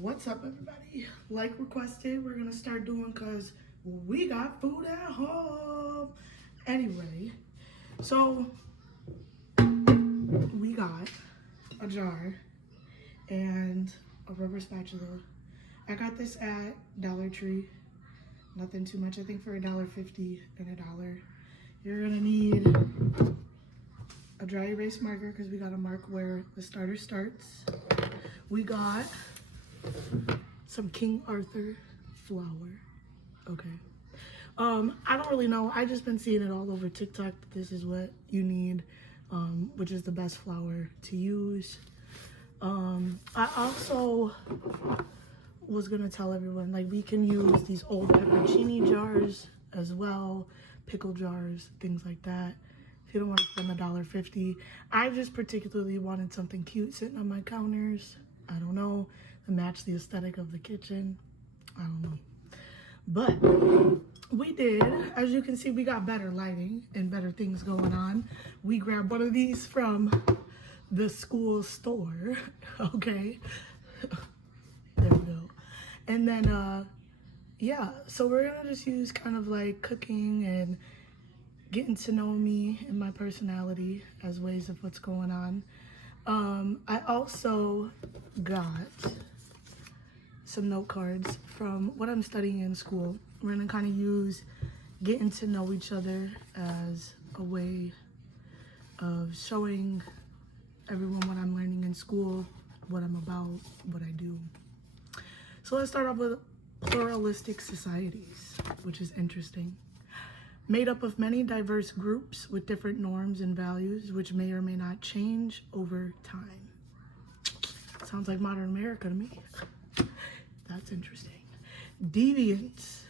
What's up, everybody? Like requested, we're gonna start doing because we got food at home. Anyway, so we got a jar and a rubber spatula. I got this at Dollar Tree. Nothing too much. I think for $1.50 and $1. You're gonna need a dry erase marker because we gotta mark where the starter starts. We got some King Arthur flour. Okay. I don't really know. I just been seeing it all over TikTok that this is what you need, which is the best flour to use. I also was gonna tell everyone, like, we can use these old peppercini jars as well, pickle jars, things like that. If you don't want to spend $1.50, I just particularly wanted something cute sitting on my counters. I don't know, to match the aesthetic of the kitchen. I don't know. But we did, as you can see, we got better lighting and better things going on. We grabbed one of these from the school store, okay? There we go. And then, yeah, so we're gonna just use kind of like cooking and getting to know me and my personality as ways of what's going on. I also got some note cards from what I'm studying in school. We're gonna kind of use getting to know each other as a way of showing everyone what I'm learning in school, what I'm about, what I do. So let's start off with pluralistic societies, which is interesting. Made up of many diverse groups with different norms and values, which may or may not change over time. Sounds like modern America to me. That's interesting. Deviance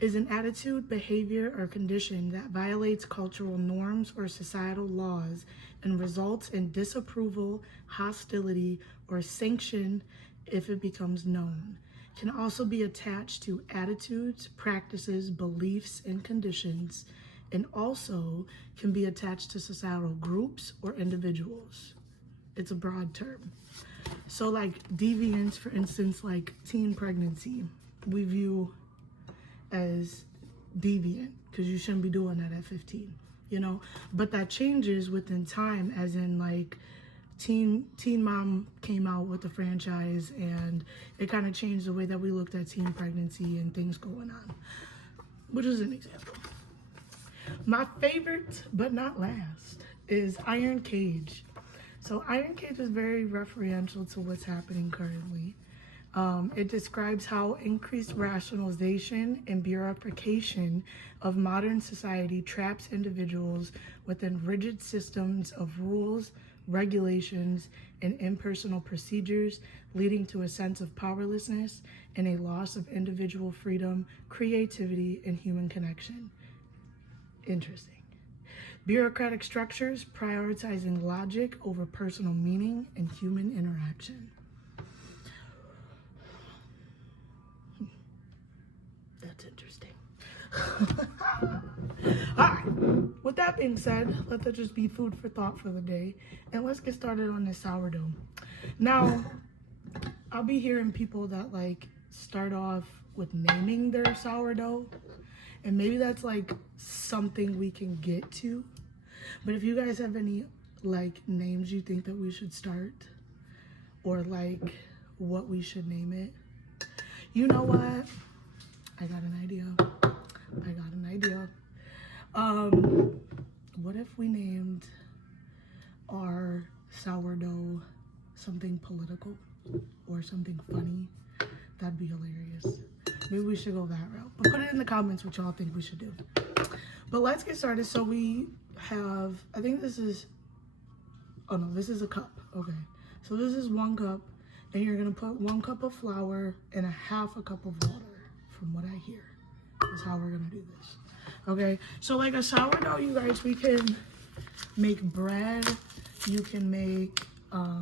is an attitude, behavior, or condition that violates cultural norms or societal laws and results in disapproval, hostility, or sanction if it becomes known. Can also be attached to attitudes, practices, beliefs, and conditions, and also can be attached to societal groups or individuals. It's a broad term. So like deviance, for instance, like teen pregnancy, we view as deviant because you shouldn't be doing that at 15, you know? But that changes within time, as in like Teen Mom came out with the franchise and it kind of changed the way that we looked at teen pregnancy and things going on, which is an example. My favorite, but not last, is Iron Cage. So Iron Cage is very referential to what's happening currently. It describes how increased rationalization and bureaucratization of modern society traps individuals within rigid systems of rules, regulations, and impersonal procedures, leading to a sense of powerlessness and a loss of individual freedom, creativity, and human connection. Interesting. Bureaucratic structures prioritizing logic over personal meaning and human interaction. That's interesting. All right, with that being said, let that just be food for thought for the day, and let's get started on this sourdough. Now, I'll be hearing people that like start off with naming their sourdough, and maybe that's like something we can get to. But if you guys have any like names you think that we should start, or like what we should name it, you know what? I got an idea. What if we named our sourdough something political or something funny? That'd be hilarious. Maybe we should go that route. But put it in the comments what y'all think we should do. But let's get started. So we have, I think this is, oh no, this is a cup. Okay. So this is 1 cup, and you're gonna put 1 cup of flour and a half a cup of water, from what I hear, is how we're gonna do this. Okay, so like a sourdough, you guys, we can make bread, you can make, I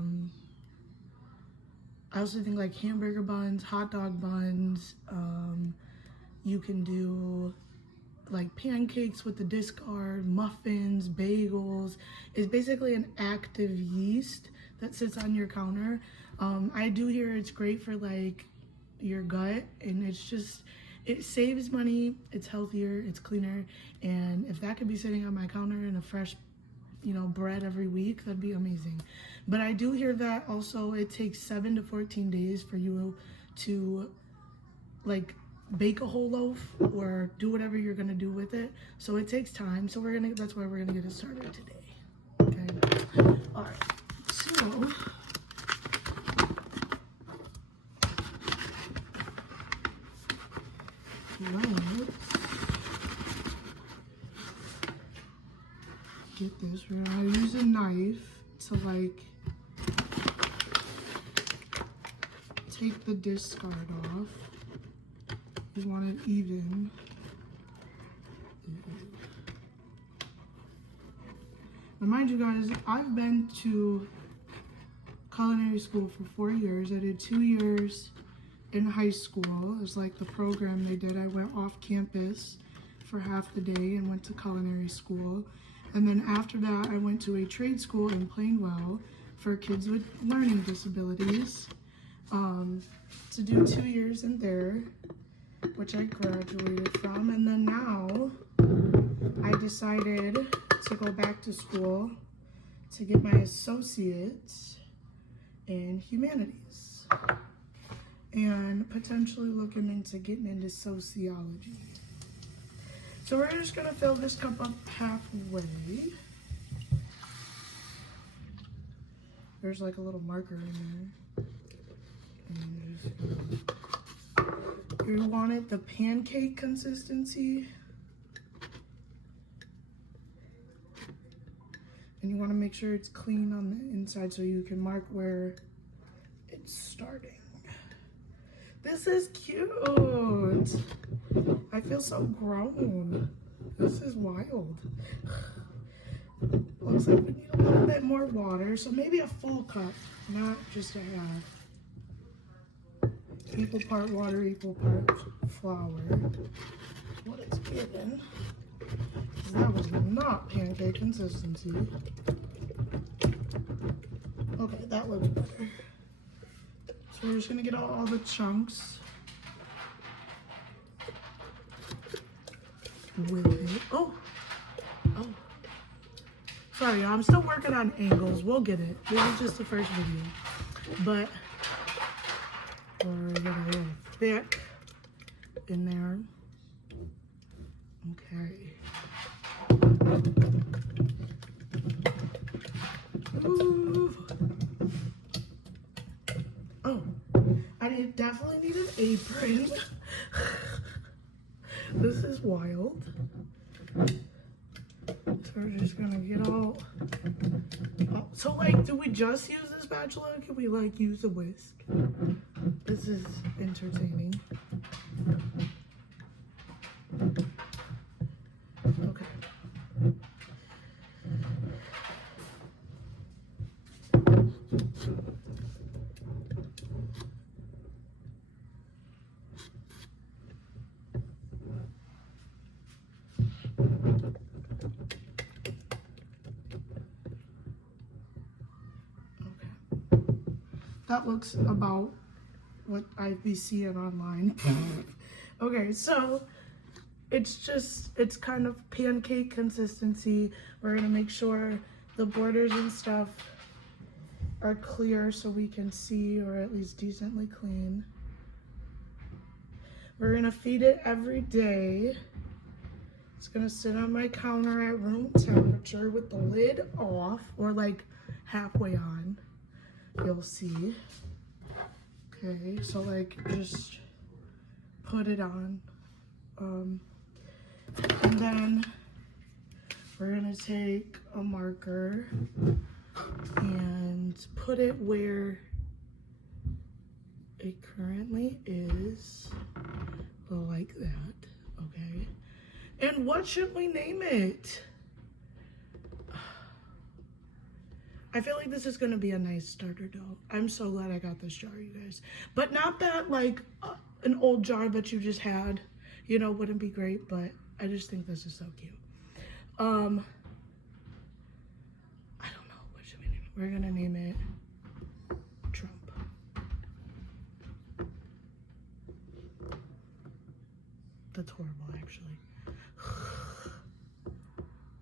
also think like hamburger buns, hot dog buns, you can do like pancakes with the discard, muffins, bagels. It's basically an active yeast that sits on your counter. I do hear it's great for like your gut, and it saves money, it's healthier, it's cleaner, and if that could be sitting on my counter in a fresh, bread every week, that'd be amazing. But I do hear that also it takes 7 to 14 days for you to like bake a whole loaf or do whatever you're gonna do with it. So it takes time. So that's why we're gonna get it started today. Okay. All right. So let's get this. We're gonna use a knife to like take the discard off. You want it even. Now mind you guys, I've been to culinary school for 4 years. I did 2 years in high school. It was like the program they did. I went off campus for half the day and went to culinary school. And then after that, I went to a trade school in Plainwell for kids with learning disabilities to do 2 years in there, which I graduated from. And then now I decided to go back to school to get my associates in humanities and potentially looking into getting into sociology. So we're just gonna fill this cup up halfway. There's like a little marker in there. And you want it the pancake consistency. And you want to make sure it's clean on the inside so you can mark where it's starting. This is cute. I feel so grown. This is wild. Looks like we need a little bit more water, so maybe a full cup, not just a half. Equal part water, equal part flour. What it's given. That was not pancake consistency. Okay, that looks better. So we're just gonna get all the chunks with it. Oh. Sorry, I'm still working on angles. We'll get it. This is just the first video. But we're getting a little thick in there. Okay. Ooh. Oh, I definitely need an apron. This is wild. So we're just gonna get all. Oh, so like, do we just use the spatula? Or can we like use a whisk? This is entertaining. Okay. That looks about what I'd be seeing online. Okay, so it's kind of pancake consistency. We're gonna make sure the borders and stuff are clear so we can see, or at least decently clean. We're gonna feed it every day. It's gonna sit on my counter at room temperature with the lid off, or like halfway on. You'll see. Okay, so like just put it on. And then we're gonna take a marker and put it where it currently is, like that, okay? And what should we name it? I feel like this is gonna be a nice starter dough. I'm so glad I got this jar, you guys. But not that like an old jar that you just had, wouldn't be great, but I just think this is so cute. I don't know, what should we name it? We're gonna name it That's horrible, actually.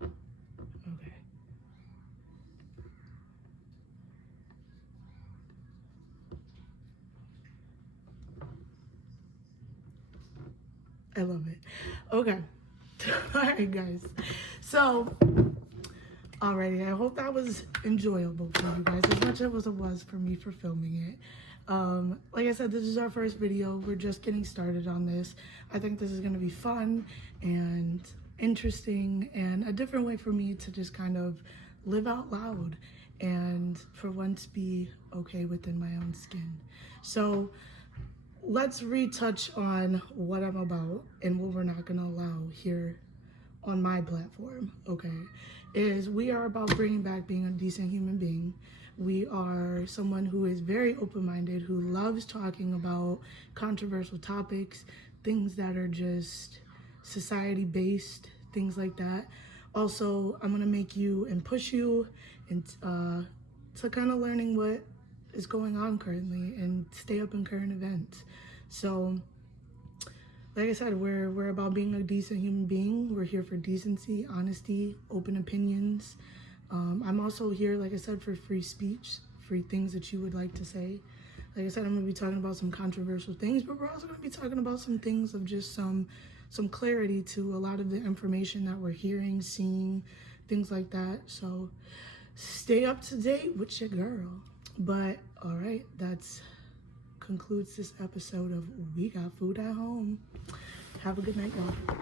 Okay. I love it. Okay. All right, guys. So, alrighty, I hope that was enjoyable for you guys as much as it was for me for filming it. Like I said, this is our first video. We're just getting started on this. I think this is going to be fun and interesting and a different way for me to just kind of live out loud and for once be okay within my own skin. So let's retouch on what I'm about and what we're not going to allow here on my platform, okay, is we are about bringing back being a decent human being. We are someone who is very open-minded, who loves talking about controversial topics, things that are just society-based, things like that. Also, I'm gonna make you and push you and to kind of learning what is going on currently and stay up in current events. So, like I said, we're about being a decent human being. We're here for decency, honesty, open opinions. I'm also here, like I said, for free speech, free things that you would like to say. Like I said, I'm going to be talking about some controversial things, but we're also going to be talking about some things of just some clarity to a lot of the information that we're hearing, seeing, things like that. So stay up to date with your girl. But all right, that's concludes this episode of We Got Food at Home. Have a good night, y'all.